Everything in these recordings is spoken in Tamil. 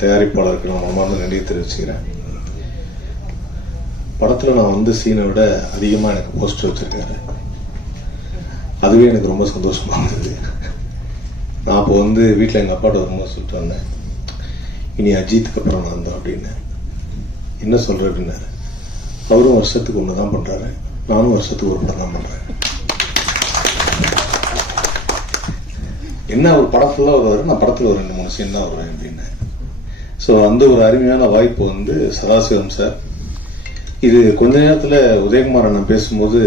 தயாரிப்பாளருக்கு நான் மனமார்ந்த நன்றியை தெரிவிச்சுக்கிறேன். படத்தில் நான் வந்து சீனை விட அதிகமாக எனக்கு போஸ்டர் வச்சுருக்காரு. அதுவே எனக்கு ரொம்ப சந்தோஷமாக இருந்தது. நான் அப்போ வந்து வீட்டில் எங்கள் அப்பாட்ட வரும்போது சொல்லிட்டு வந்தேன். இனி அஜித்துக்கு அப்புறம் நான் தான் அப்படின்னு. என்ன சொல்கிற அப்படின்னாரு. அவரும் வருஷத்துக்கு ஒன்று தான் பண்ணுறாரு நானும் வருஷத்துக்கு ஒரு படம் தான் பண்ணுறேன் என்ன ஒரு படம் ஃபுல்லாக வருவார்? நான் படத்தில் ஒரு ரெண்டு மூணு சீன் தான் வருவேன் அப்படின்னு. ஸோ அந்த ஒரு அருமையான வாய்ப்பு வந்து சதாசிவம் சார். இது கொஞ்ச நேரத்தில் உதயகுமார் அண்ணன் பேசும்போது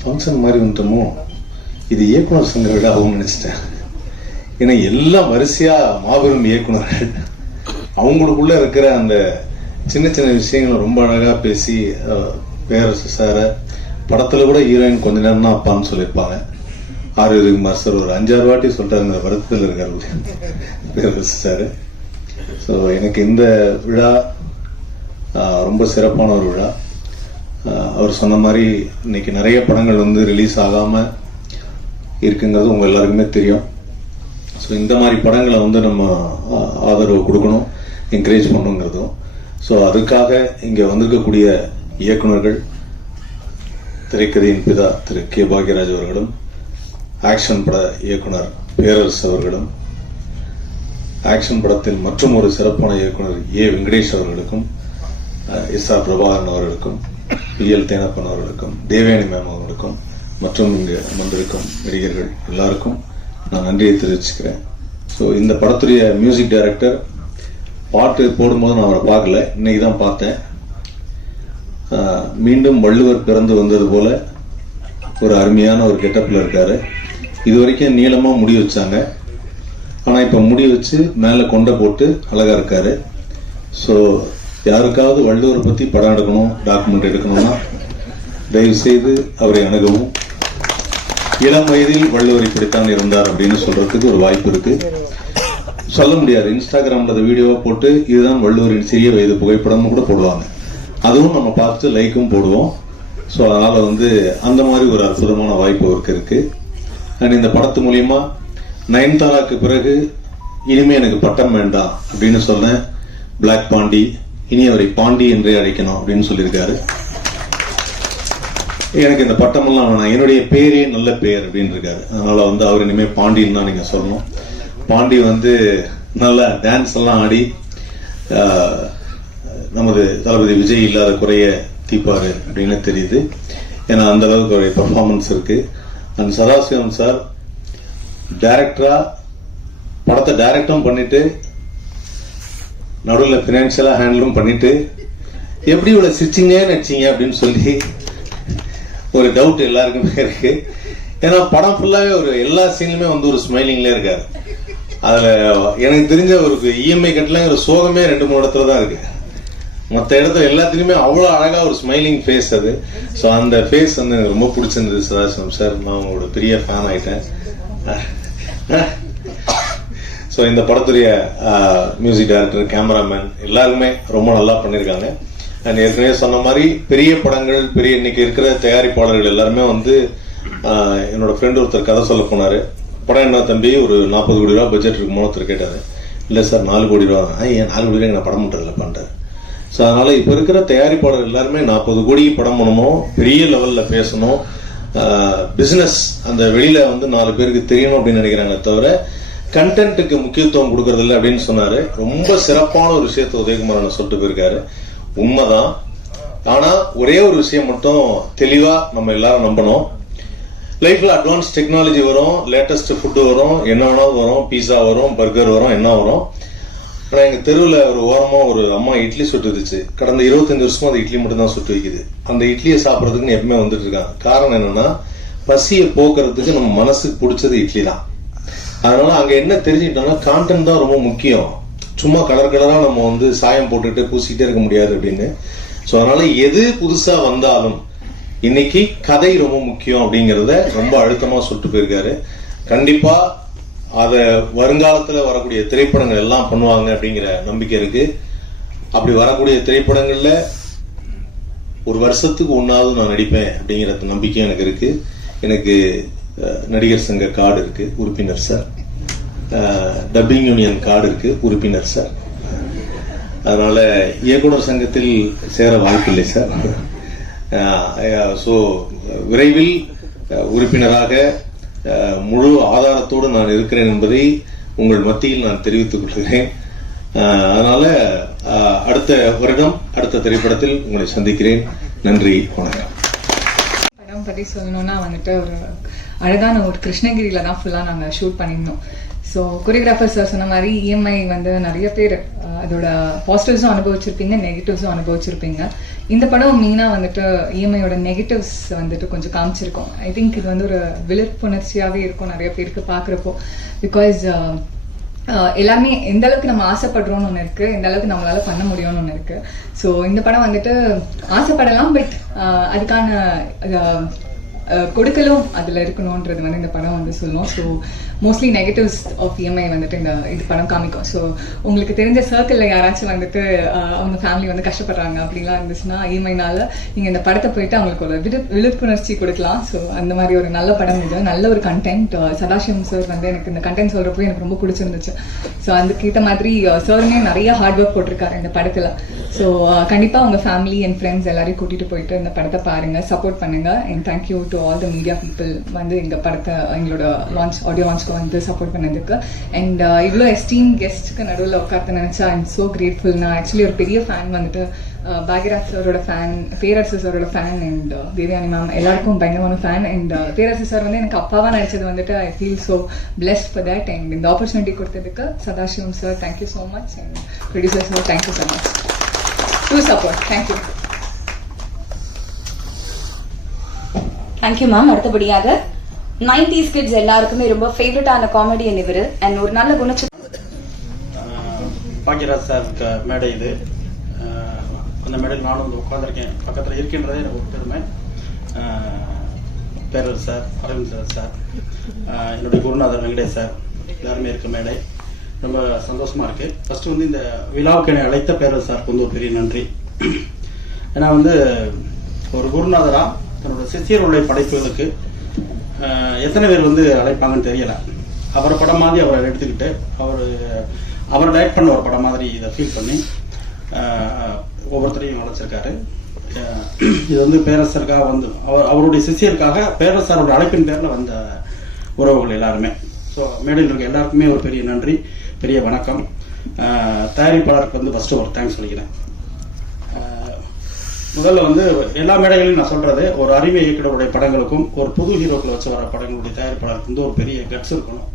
ஃபங்க்ஷன் மாதிரி வந்துட்டோமோ? இது இயக்குனர் சங்க விட ஆகும்னு நினச்சிட்டேன். ஏன்னா எல்லாம் வரிசையாக மாபெரும் இயக்குனர்கள் அவங்களுக்குள்ள இருக்கிற அந்த சின்ன சின்ன விஷயங்களை ரொம்ப அழகாக பேசி பேரரசு சாரை படத்தில் கூட ஹீரோயின் கொஞ்ச நேரம் தான் அப்பான்னு சொல்லியிருப்பாங்க. ஆரோக்கியகுமார் சார் ஒரு அஞ்சாறு வாட்டி சொல்றாங்க வருத்தத்தில் இருக்காரு பேரரசு சார். ஸோ எனக்கு இந்த விழா ரொம்ப சிறப்பான ஒரு விழா. அவர் சொன்ன மாதிரி இன்னைக்கு நிறைய படங்கள் வந்து ரிலீஸ் ஆகாமல் இருக்குங்கிறது உங்கள் எல்லாருக்குமே தெரியும். ஸோ இந்த மாதிரி படங்களை வந்து நம்ம ஆ- ஆதரவு கொடுக்கணும் என்கரேஜ் பண்ணணுங்கிறதும் ஸோ அதுக்காக இங்கே வந்திருக்கக்கூடிய இயக்குனர்கள் திரைக்கதையின் பிதா திரு கே பாக்யராஜ் அவர்களும் ஆக்ஷன் பட இயக்குனர் பேரரசு அவர்களும் ஆக்ஷன் படத்தில் மற்றும் ஒரு சிறப்பான இயக்குனர் ஏ வெங்கடேஷ் அவர்களுக்கும் எஸ் ஆர் பிரபாகரன் அவர்களுக்கும் பி எல் தேனப்பன் அவர்களுக்கும் தேவயானி மேம் அவர்களுக்கும் மற்றும் இங்கு வந்திருக்கும் நடிகர்கள் எல்லாருக்கும் நான் நன்றியை தெரிவிச்சுக்கிறேன். ஸோ இந்த படத்துடைய மியூசிக் டைரக்டர் பாட்டு போடும்போது நான் அவரை பார்க்கல. இன்னைக்கு தான் பார்த்தேன். மீண்டும் வள்ளுவர் பிறந்து வந்தது போல ஒரு அருமையான ஒரு கெட்டப்பில் இருக்காரு. இது வரைக்கும் நீளமாக முடி வச்சாங்க. ஆனால் இப்போ முடி வச்சு மேலே கொண்டை போட்டு அழகா இருக்காரு. ஸோ யாருக்காவது வள்ளுவரை பற்றி படம் எடுக்கணும் டாக்குமெண்ட் எடுக்கணும்னா தயவு செய்து அவரை அணுகவும். இளம் வயதில் வள்ளுவர் இப்படித்தான் இருந்தார் அப்படின்னு சொல்றதுக்கு ஒரு வாய்ப்பு இருக்கு. சொல்ல முடியாது. இன்ஸ்டாகிராம்ல அந்த வீடியோவை போட்டு இதுதான் வள்ளுவரின் சிறிய வயது புகைப்படம்னு கூட போடுவாங்க. அதுவும் நம்ம பார்த்து லைக்கும் போடுவோம். ஸோ அதனால வந்து அந்த மாதிரி ஒரு அற்புதமான வாய்ப்பு அவருக்கு இருக்கு. அண்ட் இந்த படத்து மூலியமா நயன்தாராக்கு பிறகு இனிமே எனக்கு பட்டம் வேண்டாம் அப்படின்னு சொன்னேன் பிளாக் பாண்டி இனி அவரை பாண்டி என்றே அழைக்கணும் அப்படின்னு சொல்லியிருக்காரு. எனக்கு இந்த பட்டமெல்லாம் வேணாம். என்னுடைய பேரே நல்ல பேர் அப்படின்னு இருக்காரு. அதனால வந்து அவர் இனிமேல் பாண்டின்னு தான் நீங்கள் சொல்லணும். பாண்டி வந்து நல்ல டான்ஸ் எல்லாம் ஆடி நமது தளபதி விஜய் இல்லாத குறைய தீப்பாரு அப்படின்னு தெரியுது. ஏன்னா அந்த அளவுக்கு அவருடைய பெர்ஃபார்மன்ஸ் இருக்கு. அண்ட் சதாசிவம் சார் டைரக்டராக படத்தை டைரக்டும் பண்ணிட்டு நடுவில் ஃபினான்ஷியலாக ஹேண்டிலும் பண்ணிட்டு எப்படி இவ்வளோ சிரிச்சிங்க நடிச்சிங்க அப்படின்னு சொல்லி ஒரு டவுட் எல்லாருக்குமே இருக்கு. ஏன்னா படம் ஃபுல்லாகவே ஒரு எல்லா சீன்லுமே வந்து ஒரு ஸ்மைலிங்லேயே இருக்காரு. அதில் எனக்கு தெரிஞ்ச ஒரு இஎம்ஐ கட்டலங்கிற சோகமே ரெண்டு மூணு இடத்துல தான் இருக்கு. மற்ற இடத்துல எல்லாத்துலேயுமே அவ்வளோ அழகாக ஒரு ஸ்மைலிங் ஃபேஸ் அது. ஸோ அந்த ஃபேஸ் வந்து எனக்கு ரொம்ப பிடிச்சிருந்தது சதாசிவம் சார். நான் உங்களோட பெரிய ஃபேன் ஆகிட்டேன் ஸோ இந்த படத்துடைய மியூசிக் டைரக்டர் கேமராமேன் எல்லாருமே ரொம்ப நல்லா பண்ணியிருக்காங்க அண்ட் ஏற்கனவே சொன்ன மாதிரி பெரிய படங்கள் பெரிய இன்னைக்கு இருக்கிற தயாரிப்பாளர்கள் எல்லாருமே வந்து என்னோட ஃப்ரெண்ட் ஒருத்தர் கதை சொல்ல போனார். படம் என்ன தம்பி? ஒரு நாற்பது கோடி ரூபா பட்ஜெட் இருக்குமோ ஒருத்தர் கேட்டார். இல்லை சார் நாலு கோடி ரூபா ஏன் நாலு கோடி ரூபாய்க்கு நான் படம் பண்ணுறதில்ல பண்ணுறேன் ஸோ அதனால் இப்போ இருக்கிற தயாரிப்பாளர் எல்லாருமே நாற்பது கோடி படம் பண்ணணும். பெரிய லெவலில் பேசணும். பிஸ்னஸ் அந்த வெளியில வந்து நாலு பேருக்கு தெரியணும் அப்படின்னு நினைக்கிறாங்க தவிர கண்டென்ட்டுக்கு முக்கியத்துவம் கொடுக்கறதில்ல அப்படின்னு சொன்னாரு. ரொம்ப சிறப்பான ஒரு விஷயத்தை உதயகுமார் சொல்லிட்டு போயிருக்காரு. உண்மைதான். ஆனா ஒரே ஒரு விஷயம் மட்டும் தெளிவா நம்ம எல்லாரும் நம்பணும். லைஃப்ல அட்வான்ஸ் டெக்னாலஜி வரும் லேட்டஸ்ட் ஃபுட்டு வரும் என்ன வேணாலும் வரும் பீஸா வரும் பர்கர் வரும் என்ன வரும். ஆனால் எங்கள் தெருவில் ஒரு ஓரமாக ஒரு அம்மா இட்லி சுட்டுருச்சு கடந்த இருபத்தஞ்சு வருஷமா அந்த இட்லி மட்டும் தான் சுட்டு வைக்குது. அந்த இட்லியை சாப்பிட்றதுக்குன்னு எப்பவுமே வந்துட்டு இருக்காங்க. காரணம் என்னன்னா பசியை போக்குறதுக்கு நம்ம மனசுக்கு பிடிச்சது இட்லி தான். அதனால அங்கே என்ன தெரிஞ்சுக்கிட்டோம்னா கான்டென்ட் தான் ரொம்ப முக்கியம். சும்மா கலர் கலராக நம்ம வந்து சாயம் போட்டுட்டு பூசிக்கிட்டே இருக்க முடியாது அப்படின்னு. ஸோ அதனால எது புதுசாக வந்தாலும் இன்னைக்கு கதை ரொம்ப முக்கியம் அப்படிங்கிறத ரொம்ப அழுத்தமாக சொல்லிட்டு போயிருக்காரு. கண்டிப்பாக அதை வருங்காலத்தில் வரக்கூடிய திரைப்படங்கள் எல்லாம் பண்ணுவாங்க அப்படிங்கிற நம்பிக்கை இருக்கு. அப்படி வரக்கூடிய திரைப்படங்களில் ஒரு வருஷத்துக்கு ஒன்றாவது நான் நடிப்பேன் அப்படிங்கிற நம்பிக்கையும் எனக்கு இருக்கு. எனக்கு நடிகர் சங்க கார்டு இருக்கு உறுப்பினர் சார். டப்பிங் யூனியன் கார்டு இருக்கு உறுப்பினர் சார். அதனால இயக்குனர் சங்கத்தில் சேர வாய்ப்பில்லை சார். ஸோ விரைவில் உறுப்பினராக முழு ஆதாரத்தோடு நான் இருக்கிறேன் என்பதை உங்கள் மத்தியில் நான் தெரிவித்துக் கொள்கிறேன். அதனால அஹ், அடுத்த வருடம் அடுத்த திரைப்படத்தில் உங்களை சந்திக்கிறேன். நன்றி வணக்கம். படம் பற்றி சொல்லணும்னா வந்துட்டு ஒரு அழகான ஒரு கிருஷ்ணகிரியில தான் ஃபுல்லாக நாங்கள் ஷூட் பண்ணியிருந்தோம். ஸோ கொரியோகிராஃபர் சார் சொன்ன மாதிரி இஎம்ஐ வந்து நிறைய பேர் அதோட பாசிட்டிவ்ஸும் அனுபவிச்சிருப்பீங்க நெகட்டிவ்ஸும் அனுபவிச்சிருப்பீங்க. இந்த படம் மெயினாக வந்துட்டு இஎம்ஐயோட நெகட்டிவ்ஸ் வந்துட்டு கொஞ்சம் காமிச்சிருக்கோம். ஐ திங்க் இது வந்து ஒரு விழிப்புணர்ச்சியாகவே இருக்கும் நிறைய பேருக்கு பார்க்குறப்போ. பிகாஸ் uh, uh, எல்லாமே எந்த அளவுக்கு நம்ம ஆசைப்படுறோம்னு ஒன்று இருக்கு எந்த அளவுக்கு நம்மளால பண்ண முடியும்னு ஒன்று இருக்கு. ஸோ இந்த படம் வந்துட்டு ஆசைப்படலாம் பட் uh, அதுக்கான கொடுக்கலும் அதில் இருக்கணுன்றது வந்து இந்த படம் வந்து சொல்லும் so mostly negatives of EMI வந்துட்டு இந்த இது படம் காமிக்கும். ஸோ உங்களுக்கு தெரிஞ்ச சர்க்கிளில் யாராச்சும் வந்துட்டு அவங்க ஃபேமிலி வந்து கஷ்டப்படுறாங்க அப்படிலாம் இருந்துச்சுன்னா இஎம்ஐனால நீங்கள் இந்த படத்தை போயிட்டு அவங்களுக்கு ஒரு விழு விழிப்புணர்ச்சி கொடுக்கலாம். ஸோ அந்த மாதிரி ஒரு நல்ல படம் இது. நல்ல ஒரு கண்டென்ட் சதாசிவம் சார் வந்து எனக்கு இந்த கண்டென்ட் சொல்கிறப்போ எனக்கு ரொம்ப பிடிச்சிருந்துச்சு. ஸோ அதுக்கேற்ற மாதிரி சாருமே நிறைய ஹார்ட் ஒர்க் போட்டிருக்காரு இந்த படத்தில். ஸோ கண்டிப்பாக உங்கள் ஃபேமிலி அண்ட் ஃப்ரெண்ட்ஸ் எல்லாரையும் கூட்டிகிட்டு போயிட்டு இந்த படத்தை பாருங்கள் சப்போர்ட் பண்ணுங்க and thank you to all the media people வந்து எங்கள் படத்தை எங்களோட லான்ச் ஆடியோ லான்ச்க்கு வந்து சப்போர்ட் பண்ணதுக்கு. அண்ட் uh, இவ்வளோ எஸ்டீம் கெஸ்ட்டுக்கு நடுவில் உட்காந்து நினச்சா ஐம் ஸோ கிரேட்ஃபுல் நான் ஆக்சுவலி ஒரு பெரிய ஃபேன் வந்துட்டு uh, பாகிராஜ் சாரோட ஃபேன் பேரரசு சாரோட ஃபேன் அண்ட் தேவியானி மேம் எல்லாருக்கும் பயங்கரமான fan and uh, Perarasu sir வந்து எனக்கு அப்பாவாக நடிச்சது வந்துட்டு I feel so blessed for that and இந்த ஆப்பர்ச்சுனிட்டி கொடுத்ததுக்கு Sadasivam sir thank you so much and producer sir thank you so much to support thank you thank you ma'am அடுத்தபடியாக நைன்டிஸ் கிட்ஸ் எல்லாருக்குமே ரொம்ப ஃபேவரட்டான காமெடியன் இவர். அண்ட் ஒரு நல்ல குணச்சு பாக்கியராஜ் சார் இருக்க மேடை இது. அந்த மேடையில் நானும் வந்து உட்காந்துருக்கேன் பக்கத்தில் இருக்கின்றதே எனக்கு ஒரு பெருமை. பேரர் சார் அரவிந்த் சார் சார் என்னுடைய குருநாதர் வெங்கடேஷ் சார் எல்லாருமே இருக்க மேடை. ரொம்ப சந்தோஷமா இருக்கு. ஃபர்ஸ்ட் வந்து இந்த விழாவுக்கு என்னை அழைத்த பேரர் சாருக்கு வந்து ஒரு பெரிய நன்றி. ஏன்னா வந்து ஒரு குருநாதரா தன்னோட சிஷியர்களுடைய படைப்பதற்கு எத்தனை பேர் வந்து அழைப்பாங்கன்னு தெரியல. அவர் படம் மாதிரி அவரை எடுத்துக்கிட்டு அவர் அவர் டைரக்ட் பண்ண ஒரு படம் மாதிரி இதை ஃபீல் பண்ணி ஒவ்வொருத்தரையும் அழைச்சிருக்காரு. இது வந்து பேரரசருக்காக வந்து அவர் அவருடைய சிஷியருக்காக பேரரசரோட அழைப்பின் பேரில் வந்த உறவுகள் எல்லாருமே. ஸோ மேடையில் இருக்க எல்லாருக்குமே ஒரு பெரிய நன்றி பெரிய வணக்கம். தயாரிப்பாளருக்கு வந்து ஃபஸ்ட்டு ஒரு தேங்க்ஸ் சொல்லிக்கிறேன். முதல்ல வந்து எல்லா மேடைகளையும் நான் சொல்றது ஒரு அறிவை இயக்குனருடைய படங்களுக்கும் ஒரு புது ஹீரோக்களை வச்சு வர படங்களுடைய தயாரிப்பாளருக்கு வந்து ஒரு பெரிய கட்ஸ் இருக்கணும்.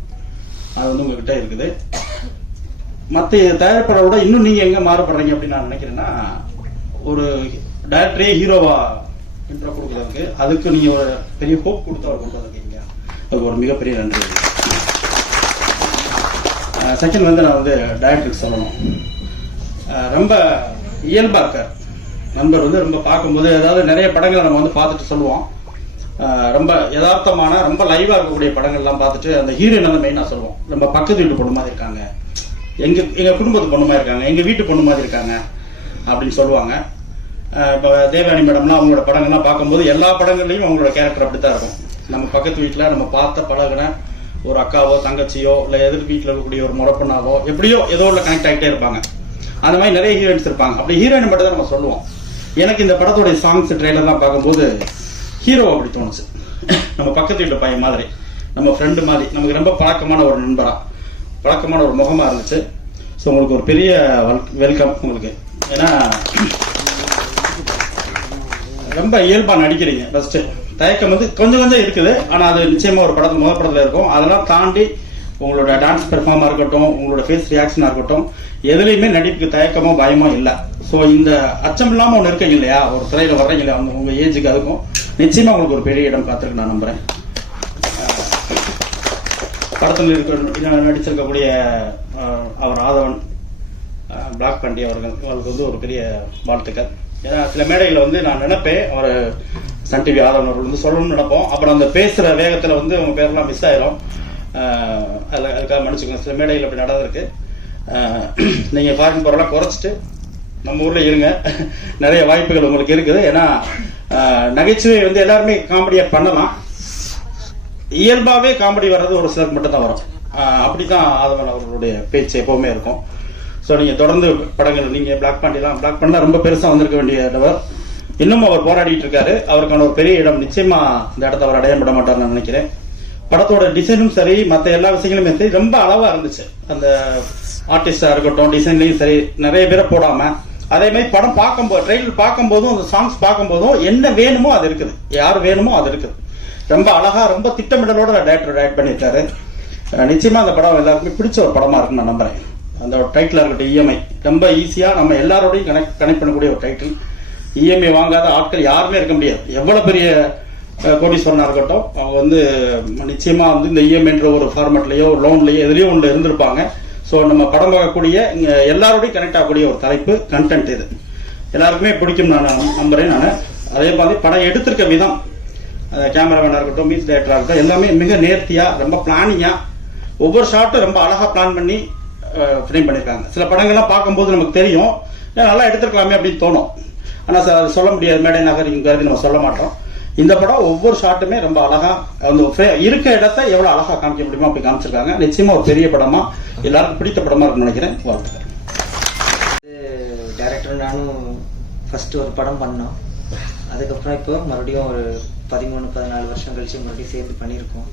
அது வந்து உங்ககிட்ட இருக்குது. மற்ற தயாரிப்பாளரோட இன்னும் நீங்க எங்க மாறுபடுறீங்க அப்படின்னு நான் நினைக்கிறேன்னா ஒரு டேரக்டரே ஹீரோவா இன்ட்ரோ கொடுக்கறதுக்கு அதுக்கு நீங்க ஒரு பெரிய ஹோப் கொடுத்து அவர் கொண்டு வந்திருக்கீங்க. அதுக்கு ஒரு மிகப்பெரிய நன்றி. செகண்ட் வந்து நான் வந்து டேரக்டருக்கு சொல்லணும். ரொம்ப இயல்பாக இருக்கார். நண்பர் வந்து ரொம்ப பார்க்கும்போது அதாவது நிறைய படங்களை நம்ம வந்து பார்த்துட்டு சொல்லுவோம். ரொம்ப யதார்த்தமான ரொம்ப லைவாக இருக்கக்கூடிய படங்கள்லாம் பார்த்துட்டு அந்த ஹீரோயின் வந்து மெயினாக சொல்லுவோம். ரொம்ப பக்கத்து வீட்டு பொண்ணு மாதிரி இருக்காங்க. எங்கள் எங்கள் குடும்பத்து பொண்ணு மாதிரி இருக்காங்க. எங்கள் வீட்டு பொண்ணு மாதிரி இருக்காங்க அப்படின்னு சொல்லுவாங்க. இப்போ தேவானி மேடம்லாம் அவங்களோட படங்கள்லாம் பார்க்கும்போது எல்லா படங்கள்லையும் அவங்களோட கேரக்டர் அப்படித்தான் இருக்கும். நம்ம பக்கத்து வீட்டில் நம்ம பார்த்த பழகின ஒரு அக்காவோ தங்கச்சியோ இல்லை எதிர் வீட்டில் இருக்கக்கூடிய ஒரு முறப்பொண்ணாவோ எப்படியோ ஏதோ உள்ள கனெக்ட் ஆகிட்டே இருப்பாங்க. அந்த மாதிரி நிறைய ஹீரோயின்ஸ் இருப்பாங்க. அப்படி ஹீரோயின் மட்டும் தான் நம்ம சொல்லுவோம். எனக்கு இந்த படத்தோடைய சாங்ஸ் ட்ரெய்லர்லாம் பார்க்கும்போது ஹீரோ அப்படி தோணுச்சு. நம்ம பக்கத்து வீட்டு பையன் மாதிரி நம்ம ஃப்ரெண்டு மாதிரி நமக்கு ரொம்ப பழக்கமான ஒரு நண்பரா பழக்கமான ஒரு முகமா இருந்துச்சு. ஸோ உங்களுக்கு ஒரு பெரிய வெல்கம் உங்களுக்கு. ஏன்னா ரொம்ப இயல்பா நடிக்கிறீங்க ஃபர்ஸ்ட் தயக்கம் வந்து கொஞ்சம் கொஞ்சம் இருக்குது. ஆனா அது நிச்சயமா ஒரு படத்துல முதல் படத்துல இருக்கும். அதெல்லாம் தாண்டி உங்களோட டான்ஸ் பெர்ஃபார்மா இருக்கட்டும் உங்களோட ஃபேஸ் ரியாக்ஷனா இருக்கட்டும் எதுலையுமே நடிப்புக்கு தயக்கமோ பயமோ இல்லை. ஸோ இந்த அச்சம் இல்லாமல் ஒன்று இருக்கீங்க இல்லையா? ஒரு துறையில் வர்றீங்க இல்லையா? அவங்க உங்கள் ஏஜுக்கு அதுக்கும். நிச்சயமாக உங்களுக்கு ஒரு பெரிய இடம் காத்திருக்கு நான் நம்புகிறேன் படத்தில் இருக்க நடிச்சிருக்கக்கூடிய அவர் ஆதவன் பிளாக் பாண்டி அவர்கள் அவருக்கு வந்து ஒரு பெரிய வாழ்த்துக்கள். ஏன்னா சில மேடையில் வந்து நான் நினைப்பேன் அவர் சன் டிவி ஆதவன் அவர்கள் வந்து சொல்லணும்னு நினைப்போம். அப்புறம் அந்த பேசுகிற வேகத்தில் வந்து அவங்க பேரெல்லாம் மிஸ் ஆயிரும். அதில் அதுக்காக மன்னிச்சுக்கணும் சில மேடைகள் அப்படி நடந்திருக்கு. நீங்கள் ஃபாரின் போகிறலாம் குறைச்சிட்டு நம்ம ஊரில் இருங்க. நிறைய வாய்ப்புகள் உங்களுக்கு இருக்குது. ஏன்னா நகைச்சுவை வந்து எல்லாருமே காமெடியாக பண்ணலாம். இயல்பாகவே காமெடி வர்றது ஒரு சிலருக்கு மட்டும் தான் வரும். அப்படி தான் ஆதவன் அவர்களுடைய பேச்சு எப்போவுமே இருக்கும். ஸோ நீங்கள் தொடர்ந்து படங்கள் நீங்கள் பிளாக் பண்ணிடலாம் பிளாக் பண்ணலாம் ரொம்ப பெருசாக வந்திருக்க வேண்டிய நபர் இன்னும் அவர் போராடிட்டு இருக்காரு. அவருக்கான ஒரு பெரிய இடம் நிச்சயமாக இந்த இடத்த அவர் அடைய விட மாட்டார்னு நான் நினைக்கிறேன். படத்தோட டிசைனும் சரி மற்ற எல்லா விஷயங்களுமே சரி ரொம்ப அளவாக இருந்துச்சு. அந்த ஆர்டிஸ்டாக இருக்கட்டும் டிசைன்லையும் சரி நிறைய பேரை போடாமல் அதே மாதிரி படம் பார்க்கும்போது ட்ரெயிலர் பார்க்கும்போதும் அந்த சாங்ஸ் பார்க்கும்போதும் என்ன வேணுமோ அது இருக்குது. யார் வேணுமோ அது இருக்குது. ரொம்ப அழகாக ரொம்ப திட்டமிடலோட டேரக்டர் டைரக்ட் பண்ணியிருக்காரு. நிச்சயமாக அந்த படம் எல்லாருக்குமே பிடிச்ச ஒரு படமாக இருக்குன்னு நான் நம்புறேன். அந்த டைட்டில் இருக்கட்டும் இஎம்ஐ ரொம்ப ஈஸியாக நம்ம எல்லாரோடையும் கனெக்ட் கனெக்ட் பண்ணக்கூடிய ஒரு டைட்டில் இஎம்ஐ வாங்காத ஆட்கள் யாருமே இருக்க முடியாது. எவ்வளோ பெரிய கோடீஸ்வரனாக இருக்கட்டும் அவங்க வந்து நிச்சயமாக வந்து இந்த இஎம்ஐன்ற ஒரு ஃபார்மேட்லயோ லோன்லேயோ எதுலேயோ ஒன்று இருந்திருப்பாங்க. ஸோ நம்ம படம் பார்க்கக்கூடிய இங்கே எல்லாரோடையும் கனெக்ட் ஆகக்கூடிய ஒரு தலைப்பு கண்டென்ட் இது. எல்லாருக்குமே பிடிக்கும் நான் நம்புறேன் நான். அதே மாதிரி படம் எடுத்திருக்க விதம் கேமராமேனாக இருக்கட்டும் மியூசிக் டைரக்டராக இருக்கட்டும் எல்லாமே மிக நேர்த்தியாக ரொம்ப பிளானிங்காக ஒவ்வொரு ஷாட்டும் ரொம்ப அழகாக பிளான் பண்ணி ஃப்ரேம் பண்ணியிருக்காங்க சில படங்கள்லாம் பார்க்கும்போது நமக்கு தெரியும் நல்லா எடுத்துருக்கலாமே அப்படின்னு தோணும். ஆனால் சார் அது சொல்ல முடியாது. மேடை நகர் இங்கே நம்ம சொல்ல மாட்டோம். இந்த படம் ஒவ்வொரு ஷாட்டுமே ரொம்ப அழகா அந்த இருக்க இடத்த எவ்வளவு அழகா காமிக்க முடியுமோ அப்படி காமிச்சிருக்காங்க. நிச்சயமா ஒரு பெரிய படமா எல்லாருக்கும் பிடித்த படமா இருக்கும்னு நினைக்கிறேன். வாழ்த்துக்கள் டேரக்டர் நானும் ஃபர்ஸ்ட் ஒரு படம் பண்ணோம். அதுக்கப்புறம் இப்போ மறுபடியும் ஒரு பதிமூணு பதினாலு வருஷம் கழிச்சு மறுபடியும் சேர்ந்து பண்ணியிருக்கோம்.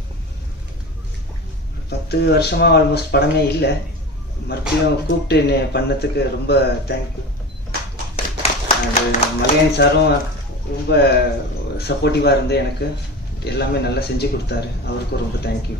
பத்து வருஷமா ஆல்மோஸ்ட் படமே இல்லை. மறுபடியும் கூப்பிட்டு என்னை பண்ணதுக்கு ரொம்ப தேங்க்யூ அது மலையன் சாரும் ரொம்ப சப்போர்ட்டிவாக இருந்து எனக்கு எல்லாமே நல்லா செஞ்சு கொடுத்தாரு. அவருக்கும் ரொம்ப தேங்க்யூ